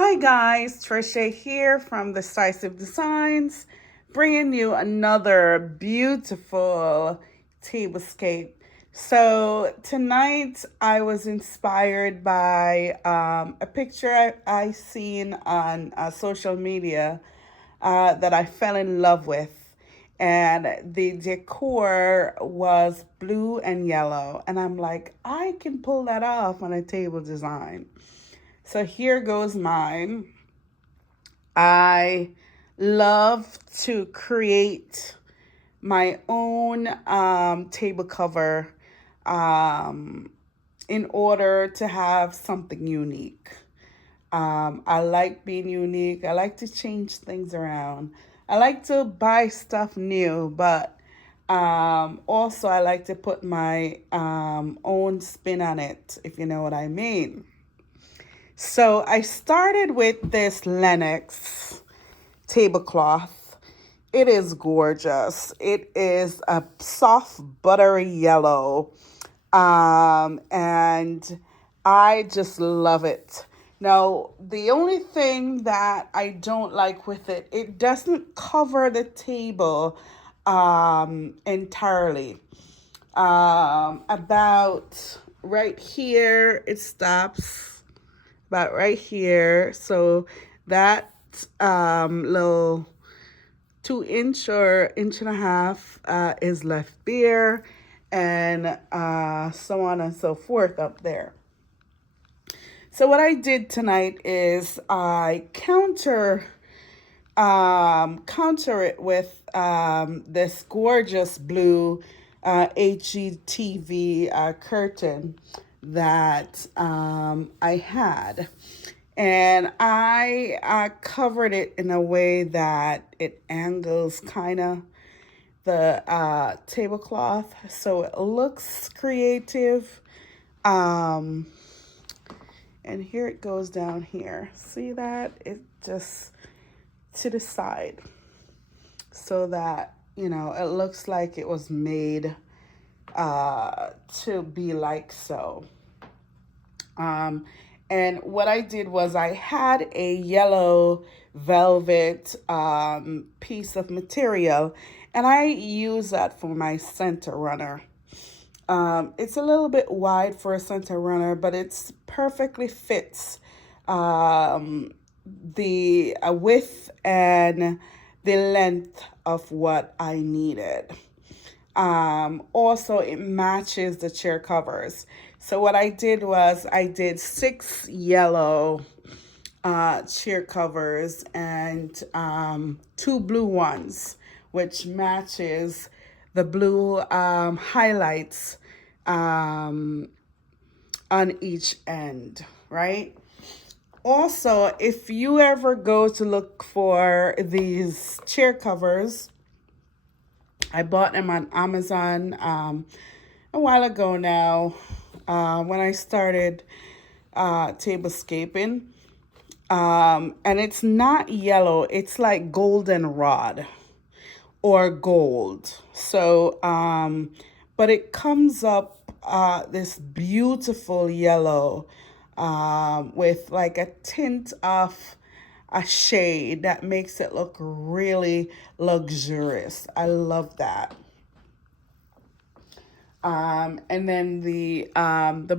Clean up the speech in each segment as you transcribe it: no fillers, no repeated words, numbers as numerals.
Hi guys, Trisha here from Decisive Designs, bringing you another beautiful tablescape. So tonight I was inspired by a picture I seen on social media that I fell in love with. And the decor was blue and yellow. And I'm like, I can pull that off on a table design. So here goes mine. I love to create my own table cover um, in order to have something unique. I like being unique. I like to change things around. I like to buy stuff new, but also I like to put my own spin on it, if you know what I mean. So I started with this Lennox tablecloth. It is gorgeous. It is a soft buttery yellow. And I just love it. Now, the only thing that I don't like with it, it doesn't cover the table entirely. About right here, it stops about right here. So that little 2 inch or inch and a half is left bare, and so on and so forth up there. So what I did tonight is I counter it with this gorgeous blue HGTV curtain that I had. And I covered it in a way that it angles kind of the tablecloth so it looks creative. Um, and here it goes down here. See that? It just to the side so that, it looks like it was made to be like so. And what I did was I had a yellow velvet piece of material, and I use that for my center runner. It's a little bit wide for a center runner, but it's perfectly fits the width and the length of what I needed. Also, it matches the chair covers. So what I did was I did 6 yellow chair covers and 2 blue ones, which matches the blue highlights on each end, right? Also, if you ever go to look for these chair covers, I bought them on Amazon a while ago now when I started tablescaping. And it's not yellow, it's like goldenrod or gold. So, but it comes up this beautiful yellow with like a tint of a shade that makes it look really luxurious. I love that. And then the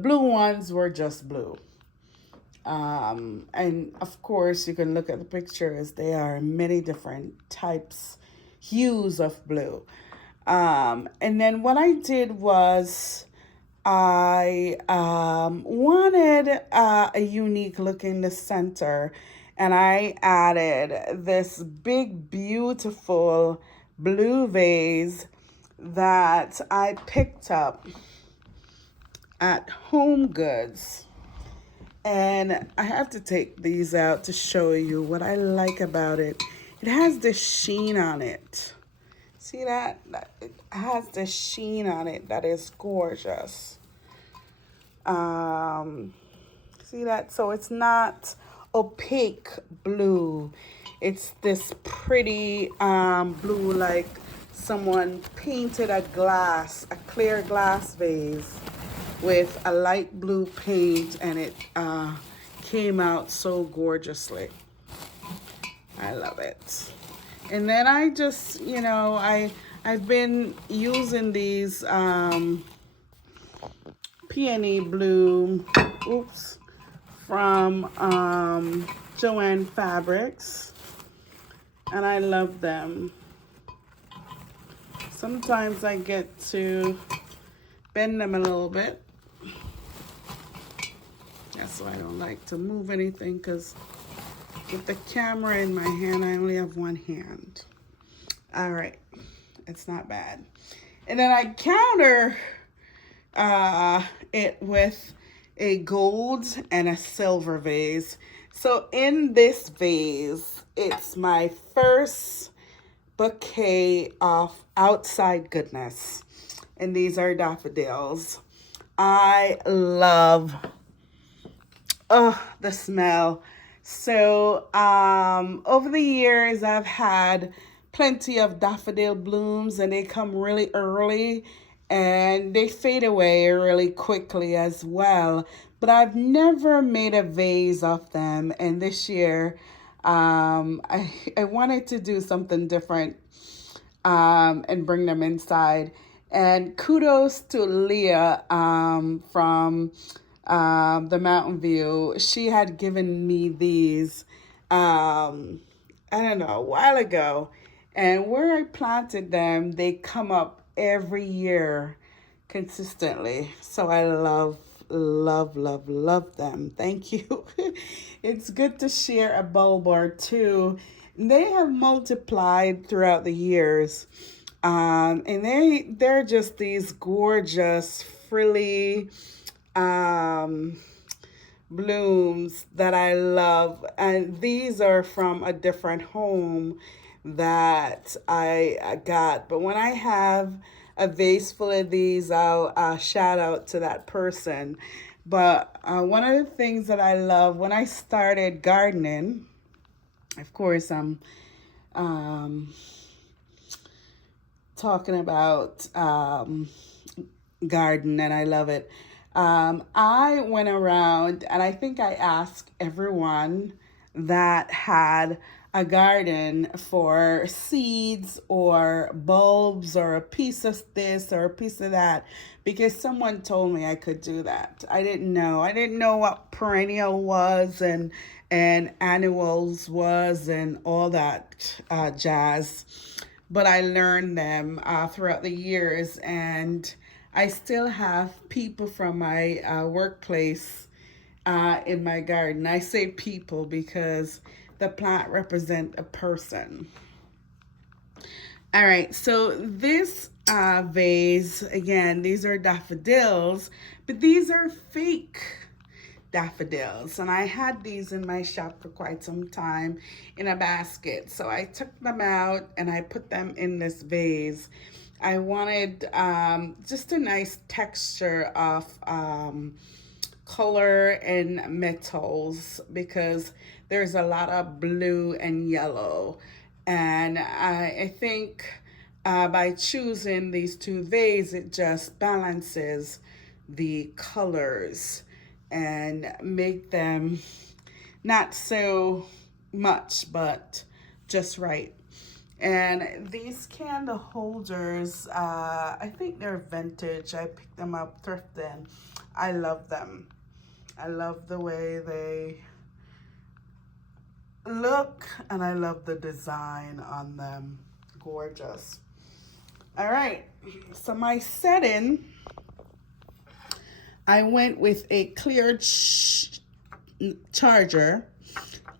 blue ones were just blue. And of course, you can look at the pictures. There are many different types, hues of blue. And then what I did was I wanted a unique look in the center, and I added this big, beautiful blue vase that I picked up at Home Goods. And I have to take these out to show you what I like about it. It has this sheen on it. See that? It has this sheen on it that is gorgeous. See that? So it's not opaque blue. It's this pretty blue, like someone painted a clear glass vase with a light blue paint, and it came out so gorgeously. I love it. And then I just, you know, I've been using these peony blue, oops, from Joanne Fabrics, and I love them. Sometimes I get to bend them a little bit. That's why I don't like to move anything, because with the camera in my hand, I only have one hand. All right, it's not bad. And then I counter it with a gold and a silver vase. So in this vase, it's my first bouquet of outside goodness. And these are daffodils. I love the smell. So over the years, I've had plenty of daffodil blooms, and they come really early and they fade away really quickly as well. But I've never made a vase of them, and this year I wanted to do something different and bring them inside. And kudos to Leah from the Mountain View. She had given me these, I don't know, a while ago. And where I planted them, they come up every year consistently. So I love, love, love, love them. Thank you. It's good to share a bulb or two. They have multiplied throughout the years. And they're just these gorgeous, frilly blooms that I love. And these are from a different home that I got. But when I have a vase full of these, I'll shout out to that person. But one of the things that I love when I started gardening, of course, I'm talking about garden, and I love it. I went around and I think I asked everyone that had a garden for seeds or bulbs or a piece of this or a piece of that, because someone told me I could do that. I didn't know. I didn't know what perennial was and annuals was and all that jazz. But I learned them throughout the years, and I still have people from my workplace in my garden. I say people because the plant represents a person. All right, so this vase, again, these are daffodils, but these are fake daffodils. And I had these in my shop for quite some time in a basket. So I took them out and I put them in this vase. I wanted just a nice texture of color and metals, because there's a lot of blue and yellow. And I think by choosing these two vases, it just balances the colors and make them not so much, but just right. And these candle holders, I think they're vintage. I picked them up thrifting. I love them. I love the way they look, and I love the design on them. Gorgeous. All right, so my setting, I went with a clear charger,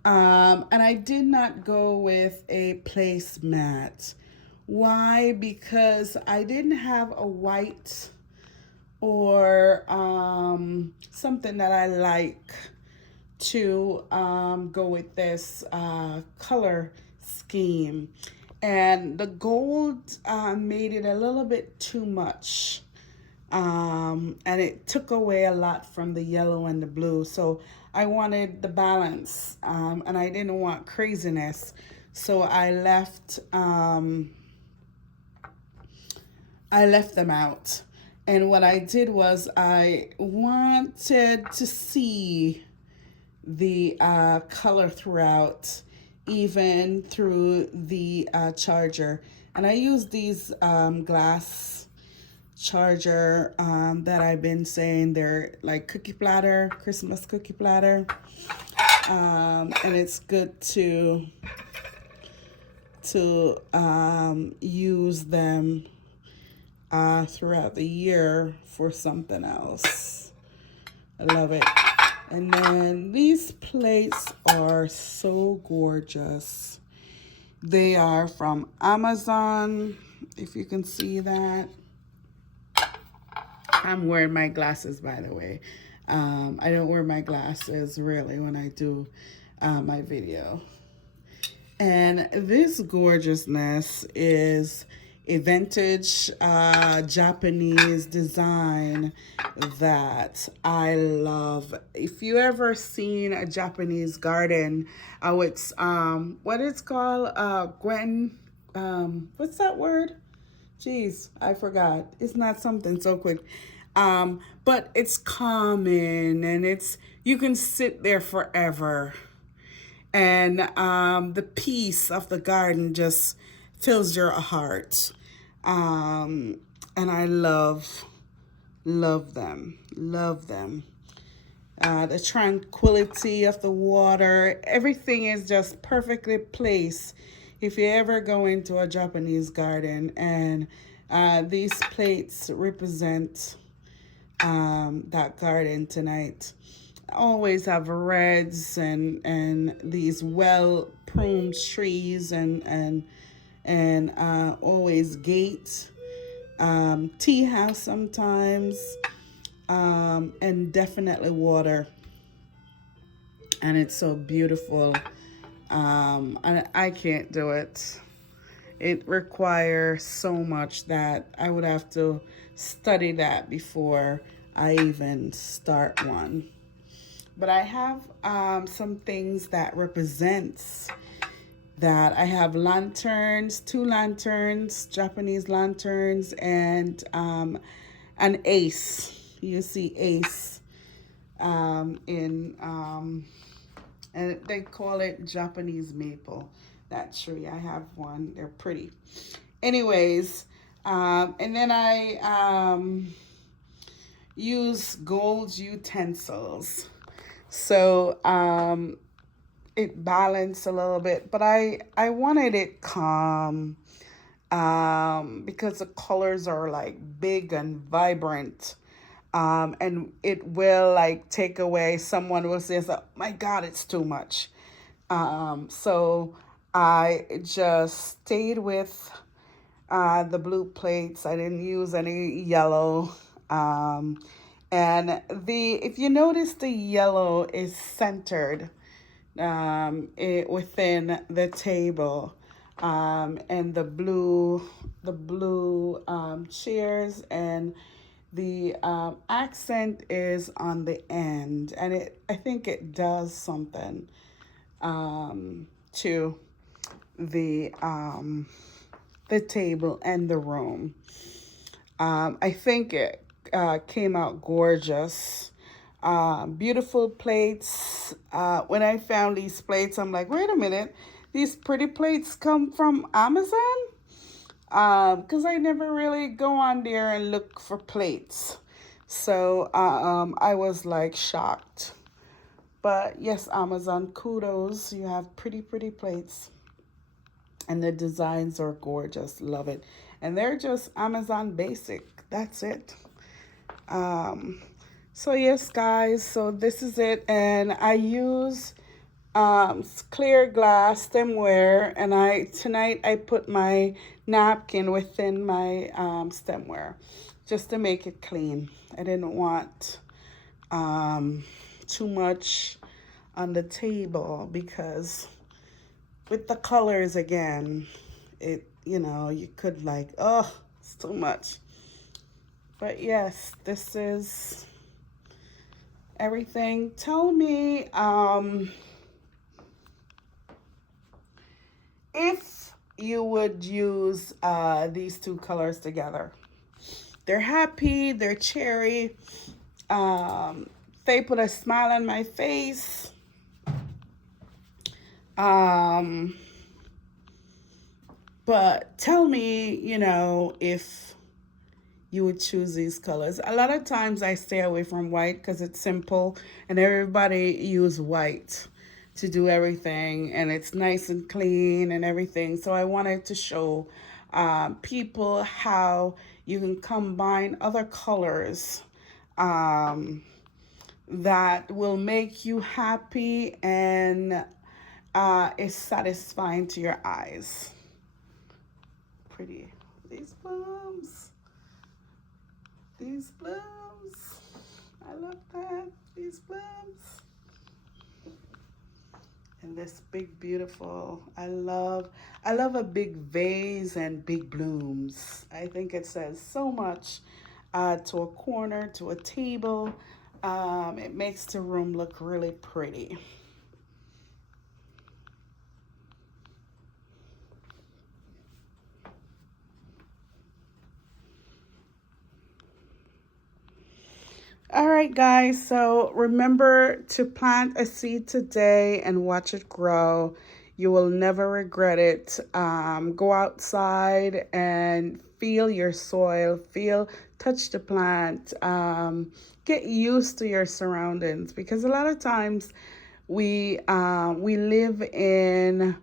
and I did not go with a placemat. Why? Because I didn't have a white or something that I like to go with this color scheme. And the gold made it a little bit too much. And it took away a lot from the yellow and the blue. So I wanted the balance, and I didn't want craziness. So I left them out. And what I did was I wanted to see the color throughout, even through the charger. And I use these glass charger that I've been saying they're like cookie platter, Christmas cookie platter. And it's good to use them throughout the year for something else. I love it. And then these plates are so gorgeous. They are from Amazon, if you can see that. I'm wearing my glasses, by the way. I don't wear my glasses really when I do my video. And this gorgeousness is a vintage Japanese design that I love. If you ever seen a Japanese garden, it's what it's called, what's that word? Jeez, I forgot. It's not something so quick. But it's calming and you can sit there forever. And the peace of the garden just fills your heart. And I love them. The tranquility of the water, everything is just perfectly placed. If you ever go into a Japanese garden, and these plates represent that garden tonight. I always have reds and these well pruned trees and always gates, tea house sometimes, and definitely water. And it's so beautiful. I can't do it. It requires so much that I would have to study that before I even start one. But I have some things that represents that. I have lanterns, 2 lanterns, Japanese lanterns, and an ace. You see ace and they call it Japanese maple. That tree, I have one. They're pretty. Anyways, and then I use gold utensils. So it balanced a little bit, but I wanted it calm because the colors are like big and vibrant. And it will like take away, someone will say, oh my God, it's too much. So I just stayed with the blue plates. I didn't use any yellow. And if you notice, the yellow is centered within the table, and the blue chairs, and the accent is on the end, and I think it does something to the table and the room. I think it came out gorgeous. Beautiful plates. When I found these plates, I'm like, wait a minute, these pretty plates come from Amazon? Because I never really go on there and look for plates. So I was like shocked. But yes, Amazon, kudos. You have pretty plates. And the designs are gorgeous. Love it. And they're just Amazon basic. That's it. So yes, guys. So this is it. And I use clear glass stemware. And tonight I put my napkin within my stemware just to make it clean. I didn't want too much on the table because with the colors again, you could like, oh, it's too much. But yes, this is everything. Tell me if you would use these 2 colors together. They're happy, they're cherry. They put a smile on my face. Um, but tell me, if you would choose these colors. A lot of times I stay away from white because it's simple and everybody use white to do everything and it's nice and clean and everything. So I wanted to show people how you can combine other colors um, that will make you happy and is satisfying to your eyes. Pretty. These blooms. These blooms. I love that. These blooms. And this big beautiful. I love a big vase and big blooms. I think it says so much to a corner, to a table. It makes the room look really pretty. All right, guys. So remember to plant a seed today and watch it grow. You will never regret it. Go outside and feel your soil, touch the plant. Get used to your surroundings because a lot of times we live in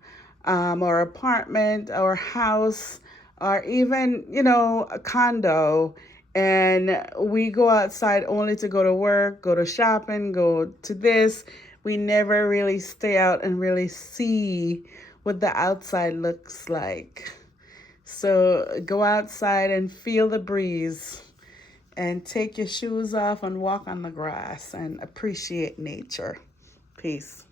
our apartment, our house, or even a condo, and we go outside only to go to work, go to shopping, go to this. We never really stay out and really see what the outside looks like. So go outside and feel the breeze and take your shoes off and walk on the grass and appreciate nature. Peace.